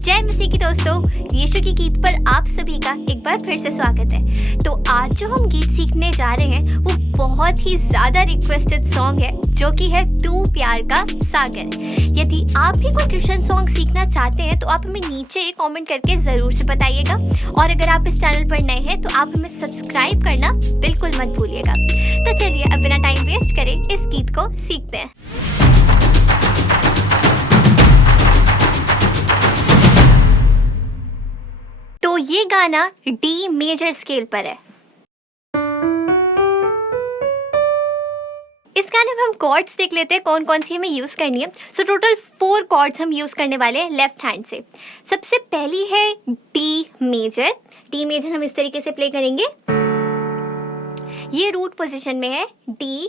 जय मसीह की दोस्तों, यीशु की गीत पर आप सभी का एक बार फिर से स्वागत है। तो आज जो हम गीत सीखने जा रहे हैं वो बहुत ही ज़्यादा रिक्वेस्टेड सॉन्ग है, जो कि है तू प्यार का सागर। यदि आप भी कोई क्रिश्चियन सॉन्ग सीखना चाहते हैं तो आप हमें नीचे कमेंट करके ज़रूर से बताइएगा। और अगर आप इस चैनल पर नए हैं तो आप हमें सब्सक्राइब करना बिल्कुल मत भूलिएगा। तो चलिए अब बिना टाइम वेस्ट करे इस गीत को सीखते हैं। तो ये गाना डी मेजर स्केल पर है। इस गाने में हम कॉर्ड्स देख लेते हैं कौन कौन सी हमें यूज़ करनी है। सो टोटल 4 कॉर्ड्स हम यूज़ करने वाले हैं लेफ्ट हैंड से। सबसे पहली है डी मेजर। डी मेजर हम इस तरीके से प्ले करेंगे, ये रूट पोजीशन में है, D,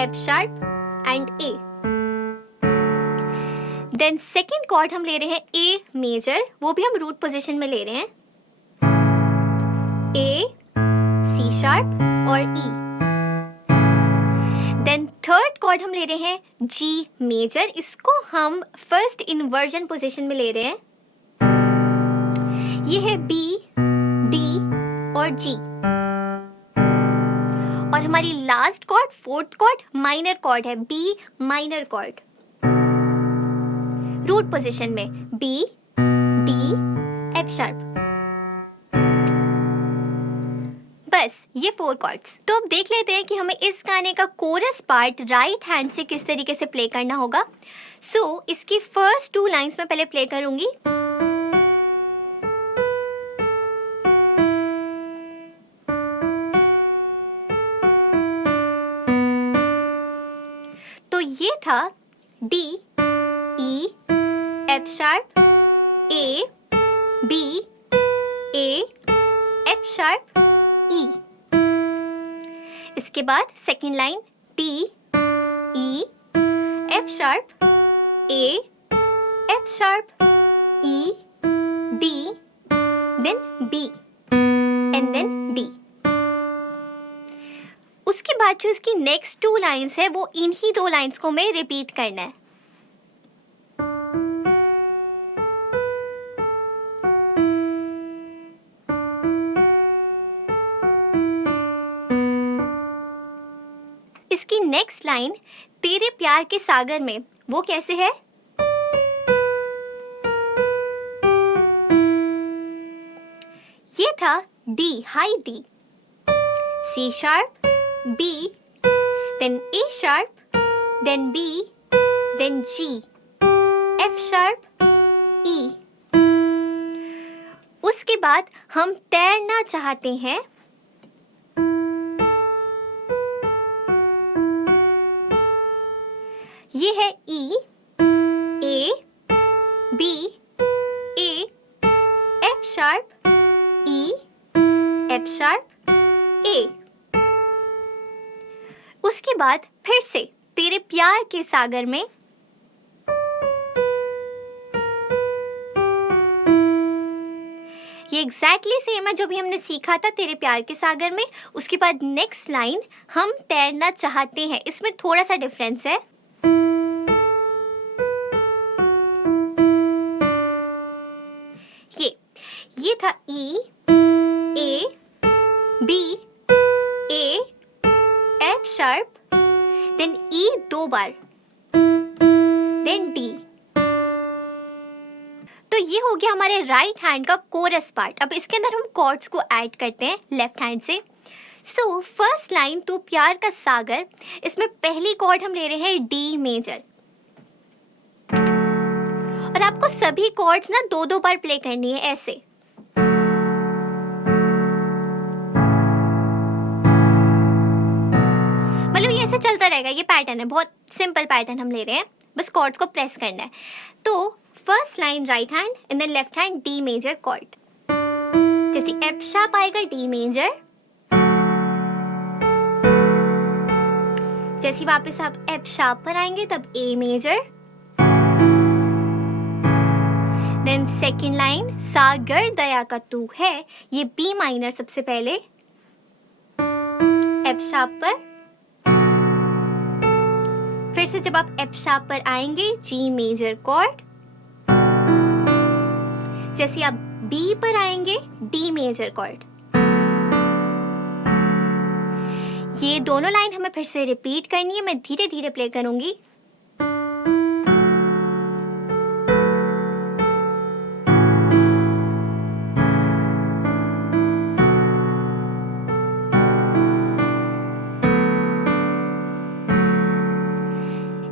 F sharp and A. Then second chord हम ले रहे हैं ए मेजर, वो भी हम रूट पोजीशन में ले रहे हैं, ए, सी शार्प और ई। देन थर्ड कॉर्ड हम ले रहे हैं जी मेजर, इसको हम फर्स्ट इन्वर्जन पोजीशन में ले रहे हैं, ये है बी, डी और जी। और हमारी last chord, fourth chord, minor chord है, B minor chord, root position में, बी, डी, एफ शार्प। बस ये 4 कॉर्ड्स। तो अब देख लेते हैं कि हमें इस गाने का कोरस पार्ट राइट हैंड से किस तरीके से प्ले करना होगा। सो इसकी फर्स्ट 2 लाइंस में पहले प्ले करूंगी। तो ये था D, E, F sharp, A, B, A, F sharp, E. इसके बाद second line D, E, F sharp, A, F sharp, E, D, then B and then D. उसके बाद जो इसकी नेक्स्ट 2 लाइंस है वो इन्हीं 2 लाइंस को हमें रिपीट करना है। इसकी नेक्स्ट लाइन तेरे प्यार के सागर में, वो कैसे है, ये था D, high D, C sharp, B, then A sharp, then B, then G, F sharp, E. उसके बाद हम तैरना चाहते हैं, ये है E, A, B, A, F sharp, E, F sharp, A. उसके बाद फिर से तेरे प्यार के सागर में, ये एग्जैक्टली सेम है जो भी हमने सीखा था तेरे प्यार के सागर में। उसके बाद नेक्स्ट लाइन हम तैरना चाहते हैं, इसमें थोड़ा सा डिफरेंस है। ये था ई, A, B, A, F sharp, then E 2 bar, then D. तो ये हो गया हमारे राइट हैंड का कोरस पार्ट। अब इसके अंदर हम कॉर्ड्स को ऐड करते हैं लेफ्ट हैंड से। सो फर्स्ट लाइन तू प्यार का सागर, इसमें पहली कॉर्ड हम ले रहे हैं डी मेजर। और आपको सभी कॉर्ड्स ना 2-2 बार प्ले करनी है ऐसे। मतलब ये ऐसे चलता रहेगा, ये पैटर्न है, बहुत सिंपल पैटर्न हम ले रहे हैं, बस कॉर्ड्स को प्रेस करना है। तो first line right hand and then left hand D major chord. जैसे एफ शार्प आएगा डी मेजर, जैसे वापस आप एफ शार्प पर आएंगे तब A major, then second line सागर दया का तू है, ये बी माइनर सबसे पहले, एफ शार्प पर, फिर से जब आप एफ शार्प पर आएंगे जी मेजर कॉर्ड, जैसे आप बी पर आएंगे, डी मेजर कॉर्ड। ये दोनों लाइन हमें फिर से रिपीट करनी है, मैं धीरे धीरे प्ले करूंगी।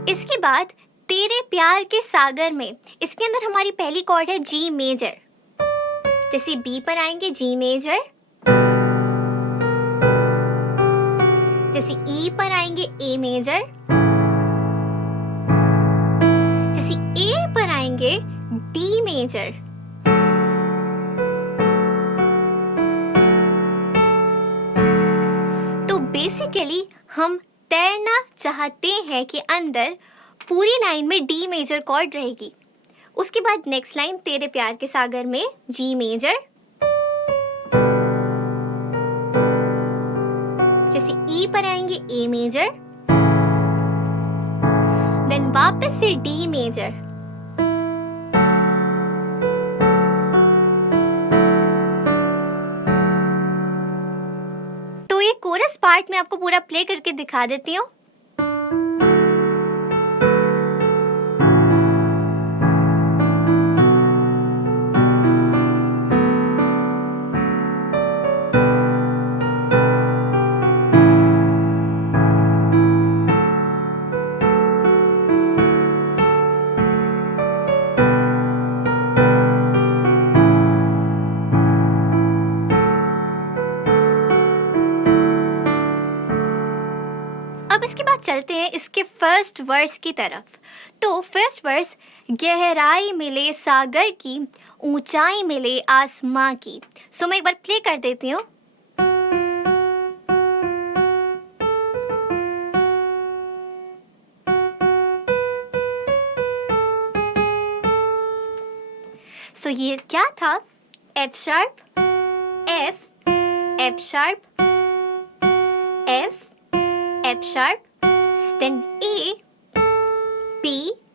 इसके बाद तेरे प्यार के सागर में, इसके अंदर हमारी पहली कॉर्ड है जी मेजर। जैसे बी पर आएंगे जी मेजर, जैसे ई पर आएंगे ए मेजर, जैसे ए पर आएंगे डी मेजर, तो बेसिकली हम तैरना चाहते हैं कि अंदर पूरी लाइन में डी मेजर कॉर्ड रहेगी। उसके बाद नेक्स्ट लाइन तेरे प्यार के सागर में जी मेजर, जैसे ई पर आएंगे ए मेजर, देन वापस से डी मेजर, तो ये कोरस पार्ट में आपको पूरा प्ले करके दिखा देती हूँ। अब इसके बाद चलते हैं इसके फर्स्ट वर्स की तरफ। तो फर्स्ट वर्स, गहराई मिले सागर की, ऊंचाई मिले आसमां की। सो मैं एक बार प्ले कर देती हूँ। सो ये क्या था? F sharp, F, F sharp, F, F sharp, then A, B,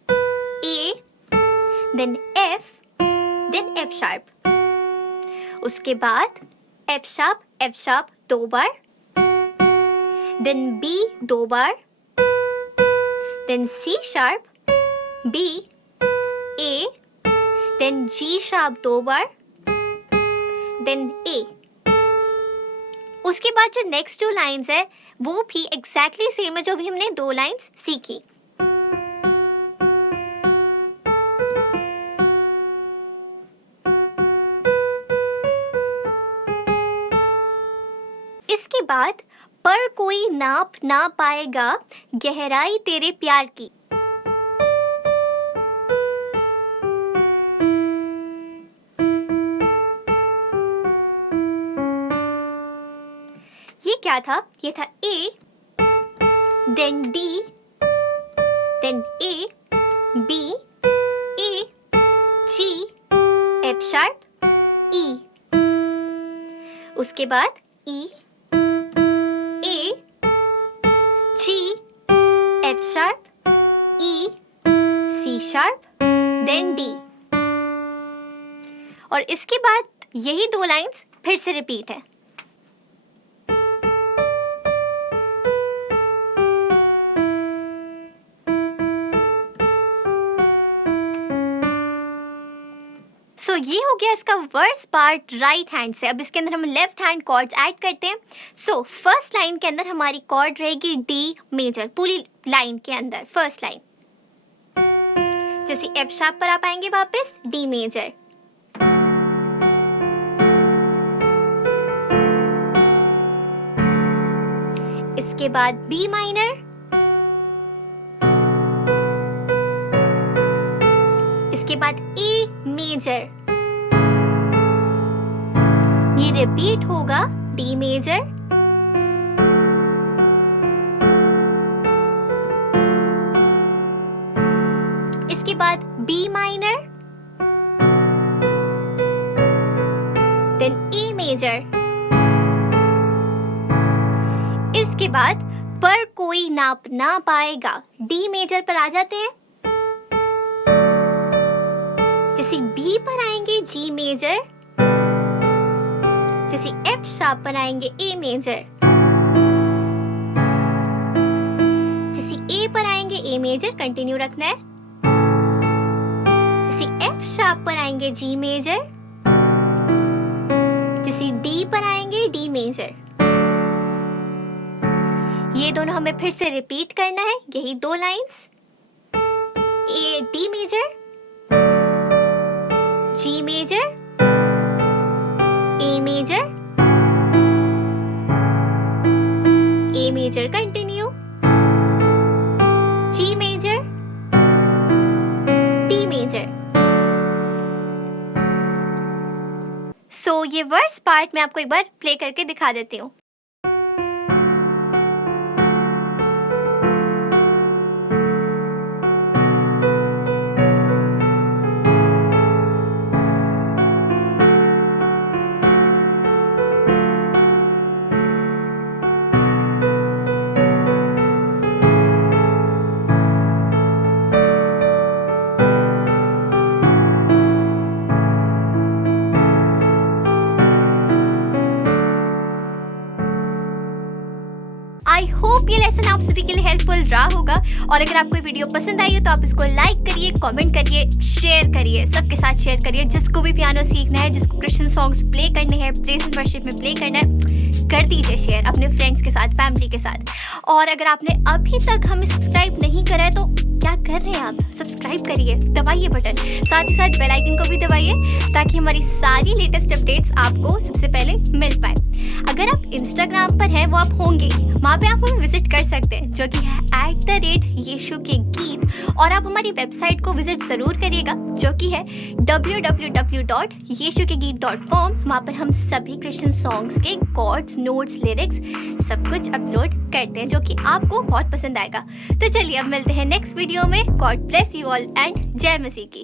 A, then F, then F sharp. उसके बाद F sharp 2 bar, then B 2 bar, then C sharp, B, A, then G sharp 2 bar, then A. उसके बाद जो next 2 lines है वो भी exactly same है जो भी हमने 2 लाइन्स सीखी। इसके बाद पर कोई नाप ना पाएगा गहराई तेरे प्यार की। ये क्या था? ये था A, then D, then A, B, A, G, F sharp, E. उसके बाद E, A, G, F sharp, E, C sharp, then D. और इसके बाद यही 2 लाइन्स फिर से रिपीट है। सो ये हो गया इसका वर्स पार्ट राइट हैंड से। अब इसके अंदर हम लेफ्ट हैंड कॉर्ड्स ऐड करते हैं। सो फर्स्ट लाइन के अंदर हमारी कॉर्ड रहेगी डी मेजर, पूरी लाइन के अंदर फर्स्ट लाइन। जैसे एफ शार्प पर आप आएंगे वापस डी मेजर, इसके बाद बी माइनर, इसके बाद ए मेजर, ये रिपीट होगा डी मेजर, इसके बाद बी माइनर, देन ए मेजर, इसके बाद पर कोई नाप ना पाएगा डी मेजर पर आ जाते हैं। जैसे बी E पर आएंगे G मेजर, जैसे F शार्प पर आएंगे A मेजर, जैसे A पर आएंगे A मेजर, कंटिन्यू रखना है। जैसे F शार्प पर आएंगे G मेजर, जैसे D पर आएंगे D मेजर। ये दोनों हमें फिर से रिपीट करना है, यही 2 lines. A D major, G major, A major, A major continue, G major, D major. So ये वर्स पार्ट मैं आपको एक बार प्ले करके दिखा देती हूँ। आई होप ये लेसन आप सभी के लिए हेल्पफुल रहा होगा, और अगर आपको वीडियो पसंद आई हो तो आप इसको लाइक करिए, कमेंट करिए, शेयर करिए, सबके साथ शेयर करिए। जिसको भी पियानो सीखना है, जिसको क्रिश्चियन सॉन्ग्स प्ले करने हैं, प्रेज एंड वर्शिप में प्ले करना है, कर दीजिए शेयर अपने फ्रेंड्स के साथ, फैमिली के साथ। और अगर आपने अभी तक हमें सब्सक्राइब नहीं करा है तो क्या कर रहे हैं आप, सब्सक्राइब करिए, दबाइए बटन, साथ ही साथ बेल आइकन को भी दबाइए ताकि हमारी सारी लेटेस्ट अपडेट्स आपको सबसे पहले मिल पाए। अगर आप इंस्टाग्राम पर हैं, वो आप होंगे, वहाँ पे आप हमें विजिट कर सकते हैं, जो कि है @यीशु के गीत। और आप हमारी वेबसाइट को विजिट ज़रूर करिएगा, जो कि है www.yeshukegeet.com। वहाँ पर हम सभी क्रिश्चियन सॉन्ग्स के कॉर्ड्स, नोट्स, लिरिक्स सब कुछ अपलोड करते हैं, जो कि आपको बहुत पसंद आएगा। तो चलिए अब मिलते हैं नेक्स्ट वीडियो में। God bless you all and जय मसीह की।